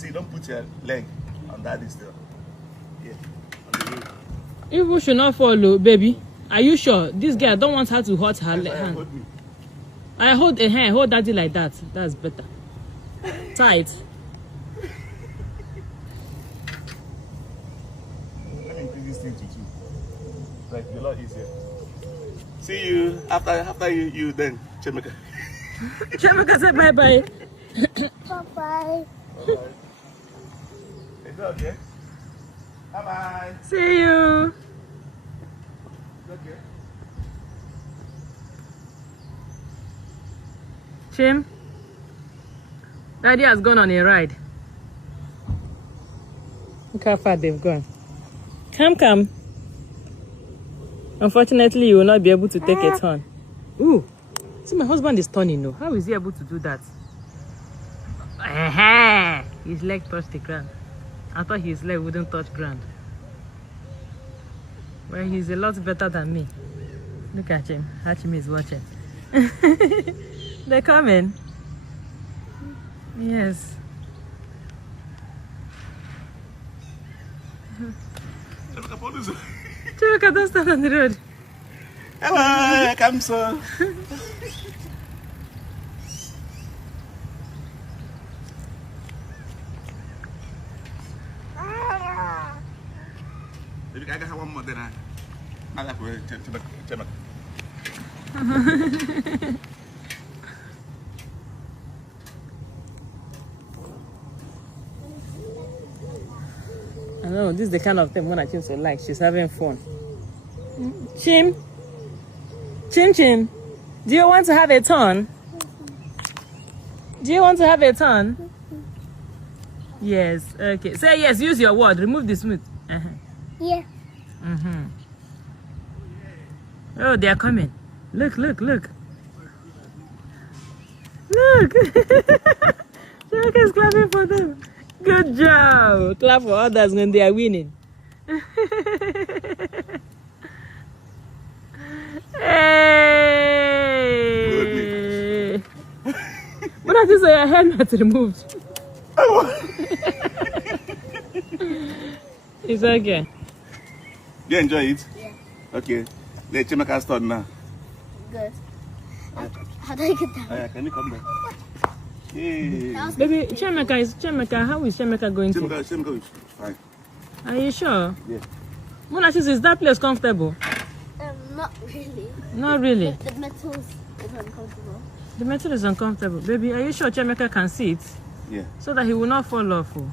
See, don't put your leg on that still. Yeah. People should not follow, baby. Are you sure? This girl, I don't want her to hurt her hand. Hold me. I hold a hand, hold daddy like that. That's better. Tight. Let me increase this thing to 2. Like a lot easier. See you after you then, Chemika. Chemika say bye bye. Bye bye. Is that okay? Bye bye. See you. Okay. Chim, daddy has gone on a ride. Look how far they've gone. Come. Unfortunately, you will not be able to take a turn. Ooh, see, my husband is turning now. How is he able to do that? His leg touched the ground. I thought his leg wouldn't touch ground. Well, he's a lot better than me. Look at him. Hachimi is watching. They're coming. Yes. Chemika, don't stand on the road. Hello, come so. Maybe I have one more than I have to I know, this is the kind of thing when I choose to like. She's having fun. Chim, do you want to have a turn? Do you want to have a turn? Yes, okay. Say yes, use your word. Remove the smooth. Yeah. Oh, they are coming. Look. Look. Jack is clapping for them. Good job. Clap for others when they are winning. Hey! What did you say? Your helmet removed. It's okay. You enjoy it? Yeah. Okay. Let Chemika start now. Good. How do I get down? Can you come back? Hey. Baby, Chemika, how is Chemika going to? Chemika is fine. Are you sure? Yeah. Monasis, is that place comfortable? Not really. Not really. The metal is uncomfortable. The metal is uncomfortable. Baby, are you sure Chemika can sit? Yeah. So that he will not fall off? Oh?